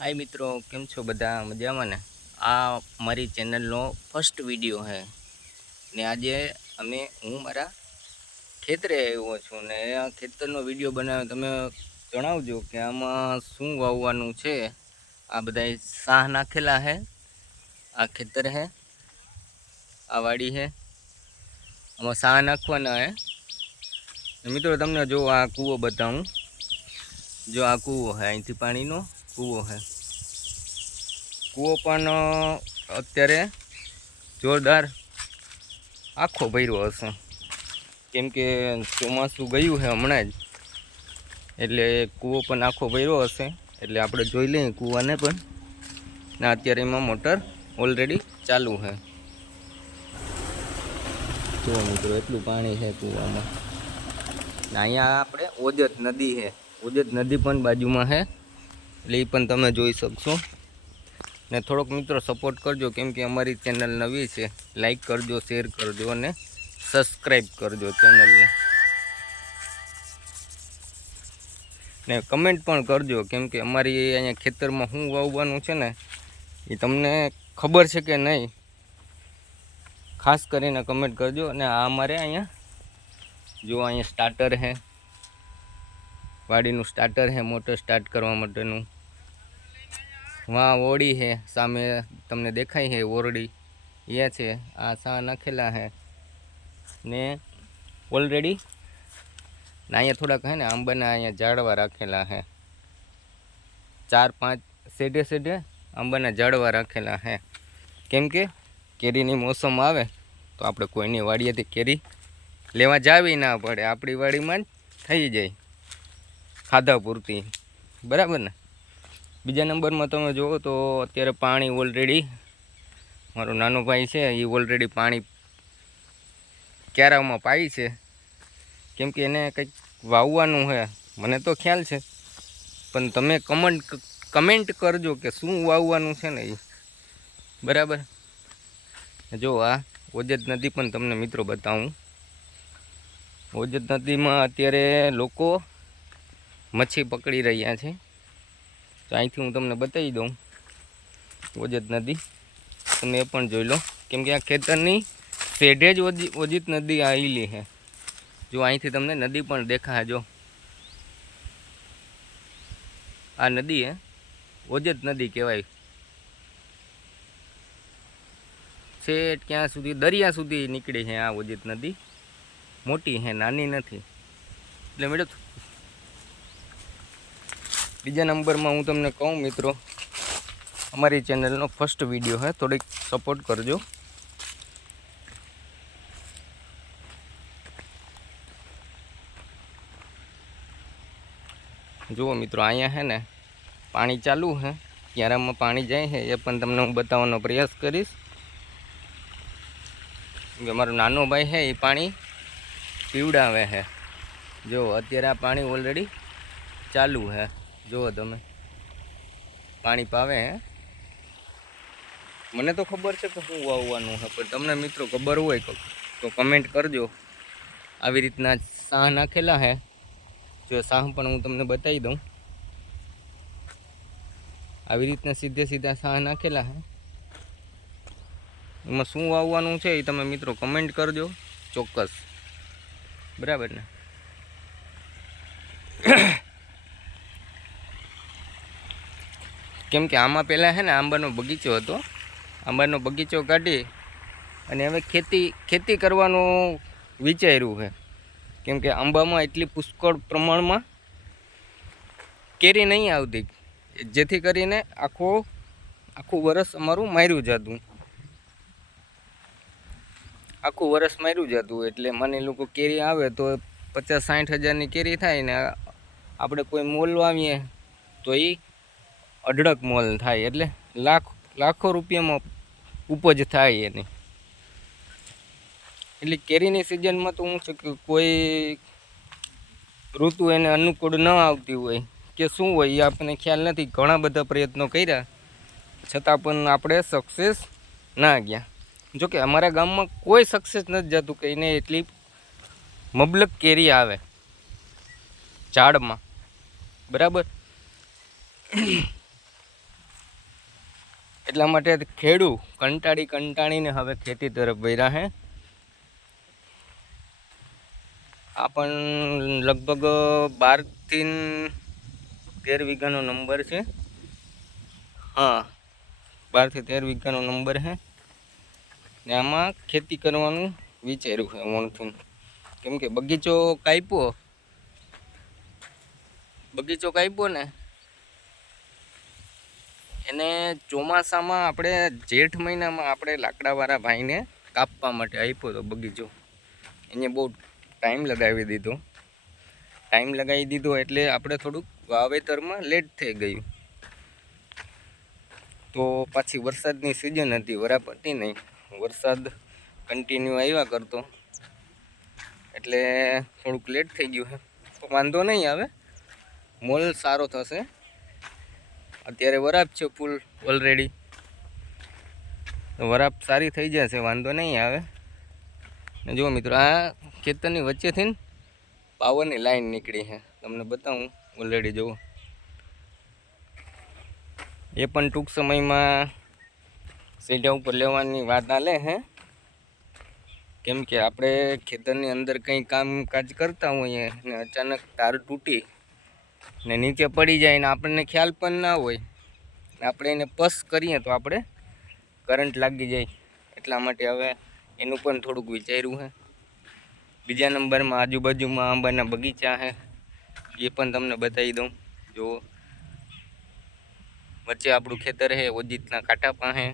हाय मित्रों, केम छो बधा मजामां ने। आ मारी चेनलनो फर्स्ट विडियो है ने आजे अमे हूँ मारा खेतरे आव्यो छुं ने आ खेतरनो विडियो बनाव्यो। तमे जणावजो के आमां शुं वाववानुं छे। आ बधाय साह नाखेला है। आ खेतर है, आ वाड़ी है, आमां साह नाखवाना है। मित्रों तमने जो आ कूवो बताऊं, जो आ कूवो है, अहींथी पाणीनो कूवो है। कूवो पण अत्यारे जोरदार आखो भर्यो हशे, केम के ચોમાસું गयुं है हमणां ज, एटले कूवो पण आखो भर्यो हशे। एटले आपणे जोई लईए कूवाने पण ने अत्यारे एमां मोटर ऑलरेडी चालू है। जो मित्रों एटलुं पाणी है कूवामां। अहींया आपणे ओजत नदी है, ओजत नदी पण बाजुमां है, एटले ई पण तमे जोई शकशो। ने थोड़ोक मित्रों सपोर्ट करजो, केम के अमारी चेनल नवी है। लाइक करजो, शेर करजो ने सब्सक्राइब करजो चेनल ने कमेंट पण करजो, केम के अमारी अहींया खेतर में शुं वाववानुं छे ने ए तमने खबर छे के नहीं, खास करीने कमेंट करजो। ने आ अमारे अहींया जो अहींया स्टार्टर है, वाड़ीनुं स्टार्टर है, मोटर स्टार्ट करवा माटेनुं। वहाँ ओड़ी है, सामे तमने देखाय है ओरडी ये छे। आ सा नाखेला है ने ऑलरेडी अहींया थोड़ाक है ने आंबाना अहींया झाड़वा राखेला है। 4-5 सेडे सेडे आंबाना झाड़वा राखेला है, केम के केरीनी मौसम आवे तो आपणे कोईनी वाड़ीएथी केरी लेवा जावी ना पड़े, आपणी वाड़ीमां ज थई जाय खाधा पूरती, बराबर ने। बीजा नंबर में तमे जुओ तो अत्यारे पाणी ऑलरेडी मारो नानो भाई है ये ऑलरेडी पाणी क्यारामां पाई छे, केम के एने कंईक वाववानुं है। मने तो ख्याल छे पण तमे कमेंट करजो के शुं वाववानुं छे ने, बराबर। जो आ ओजत नदी पण तमने मित्रों बताऊं। ओजत नदी में अत्यारे लोको मच्छी पकड़ी रह्या छे। तो अहींथी हूँ तमने बतावी दऊं ओजत नदी, तमे ए पण जोई लो, केम के आ खेतरनी सेढे ज ओजित नदी आवेली है। जो अहींथी तमने नदी पण देखाय, जो आ नदी है, ओजत नदी कहेवाय। सेठ क्यां सुधी दरिया सुधी निकळी है आ ओजत नदी, मोटी है, नानी नथी। એટલે મેડમ बीजा नंबर में हूँ तमने कहूँ मित्रों, अमारी चेनल फर्स्ट विडियो है, थोड़ी सपोर्ट करजो। जुओ मित्रों अहींया है ने पानी चालू है, क्यारा में पानी जाए है, ये पण तमने हूँ बताववानो प्रयास करीश। मारो नानो भाई है ये पानी पीवड़ावे है। जो अत्यारे आ पानी ऑलरेडी चालू है, जो तमे पानी पावे है। मने तो खबर है कि शुं वाववानुं है, पण तमने मित्रों खबर होय तो कमेंट करजो। आवी रीतना साह नाखेला है, जो साह पण हूँ तमने बतावी दऊं। आवी रीतना सीधे सीधा साह नाखेला है। एमां शुं वाववानुं छे ए तमे मित्रों कमेंट करजो चोक्कस, बराबर ने। केम के आमां पहेला है ने आंबानो बगीचो हतो, आंबानो बगीचो काढी अने हवे खेती करवानुं विचार्युं है। केम के आंबामां एटली पुष्कळ प्रमाणमां केरी नहीं आवती, जेथी करीने आखुं वरस अमारुं मार्युं जातुं। आखुं वरस मार्युं जातुं एटले मानी लो के केरी आवे तो 50-60 हज़ारनी केरी थाय ने आपणे कोई मोल वावीए तो ई अढळक मोल थाय, एटले लाखों रुपियामां उपज थाय एनी। एटले केरीनी सीजनमां तो शुं छे के कोई ऋतु एने अनुकूळ न आवती होय के शुं होय ए आपणे ख्याल नथी। घणा बधा प्रयत्नो कर्या छतां पण आपणे सक्सेस ना गया। जो कि अमारा गाम में कोई सक्सेस नहीं जातु कि इन्हें एटली मबलक केरी आवे झाड़ में, बराबर। એટલા માટે ખેડૂત કંટાળીને હવે ખેતી તરફ વળ્યા છે. આ પણ લગભગ 12 થી 13 વીઘાનો નંબર છે. હા, 12 થી 13 વીઘાનો નંબર છે ને આમાં ખેતી કરવાનું વિચાર્યું છે ઓણથી. કેમ કે બગીચો કાપ્યો ને એને ચોમાસામાં આપણે જેઠ મહિનામાં આપણે લાકડાવાળા ભાઈને કાપવા માટે આપ્યો હતો બગીચો. એને બહુ ટાઈમ લગાવી દીધો એટલે આપણે થોડુંક વાવેતરમાં લેટ થઈ ગયું. તો પાછી વરસાદની સિઝન હતી, વરાપ હતી નહીં, વરસાદ કન્ટિન્યુ આવ્યા કરતો એટલે થોડુંક લેટ થઈ ગયું છે. તો વાંધો નહીં આવે, મોલ સારો થશે. અત્યારે વરાપ છે ફૂલ ઓલરેડી, તો વરાપ સારી થઈ જશે, વાંધો નહીં આવે. જો મિત્રો, આ ખેતરની વચ્ચેથી પાવરની લાઈન નીકળી છે, તમને બતાવું ઓલરેડી. જુઓ, એ પણ ટૂંક સમયમાં સીધા ઉપર લેવાની વાત આલે છે. કેમ કે આપણે ખેતરની અંદર કંઈ કામકાજ કરતા હોઈએ ને અચાનક તાર તૂટી ને નીચે પડી જાય ને આપણને ખ્યાલ પણ ના હોય, આપણે એને પસ કરીએ તો આપણે કરંટ લાગી જાય. એટલા માટે હવે એનું પણ થોડુંક વિચાર્યું છે. બીજા નંબરમાં આજુબાજુમાં આંબાના બગીચા છે, એ પણ તમને બતાવી દઉં. જુઓ, વચ્ચે આપણું ખેતર છે, ઓજીતના કાંટા પાસે.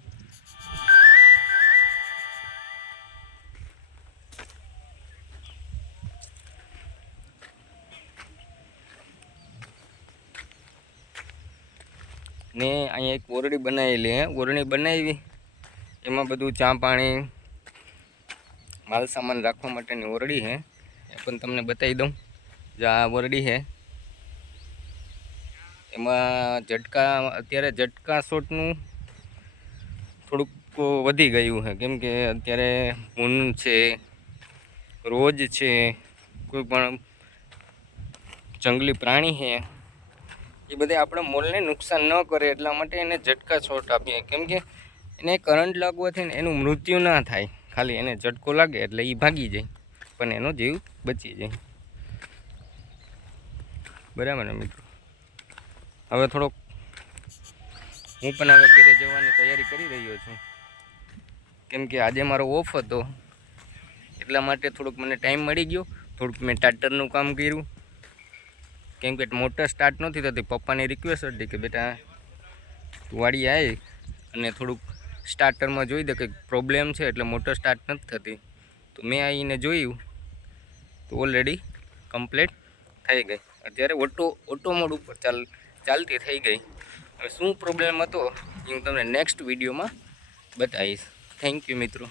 ને અહીંયા એક ઓરડી બનાવેલી હે, ઓરડી બનાવી એમાં બધું ચા પાણી માલ સામાન રાખવા માટેની ઓરડી છે, એ પણ તમને બતાવી દઉં. જો આ ઓરડી છે, એમાં અત્યારે ઝટકા શોટનું થોડુંક વધી ગયું છે. કેમ કે અત્યારે ઊન છે, રોજ છે, કોઈ પણ જંગલી પ્રાણી છે, એ બધે આપણા મોલને નુકસાન ન કરે એટલા માટે એને ઝટકા શોટ આપીએ. કેમ કે એને કરંટ લાગવાથી એનું મૃત્યુ ના થાય, ખાલી એને ઝટકો લાગે એટલે એ ભાગી જાય પણ એનો જીવ બચી જાય. બરાબર ને મિત્રો? હવે થોડોક હું પણ હવે ઘરે જવાની તૈયારી કરી રહ્યો છું. કેમ કે આજે મારો ઓફ હતો એટલા માટે થોડુંક મને ટાઈમ મળી ગયો. થોડુંક મેં ટ્રેક્ટરનું કામ કર્યું. કેમ કે મોટર સ્ટાર્ટ નથી થતી. પપ્પાની રિક્વેસ્ટ હતી કે બેટા તું વાડી આવી અને થોડુંક સ્ટાર્ટરમાં જોઈ દે કંઈક પ્રોબ્લેમ છે એટલે મોટર સ્ટાર્ટ નથી થતી. તો મેં આવીને જોયું તો ઓલરેડી કમ્પ્લીટ થઈ ગઈ. અત્યારે ઓટો મોડ ઉપર ચાલતી થઈ ગઈ. હવે શું પ્રોબ્લેમ હતો એ હું તમને નેક્સ્ટ વિડીયોમાં બતાવીશ. થેન્ક યુ મિત્રો.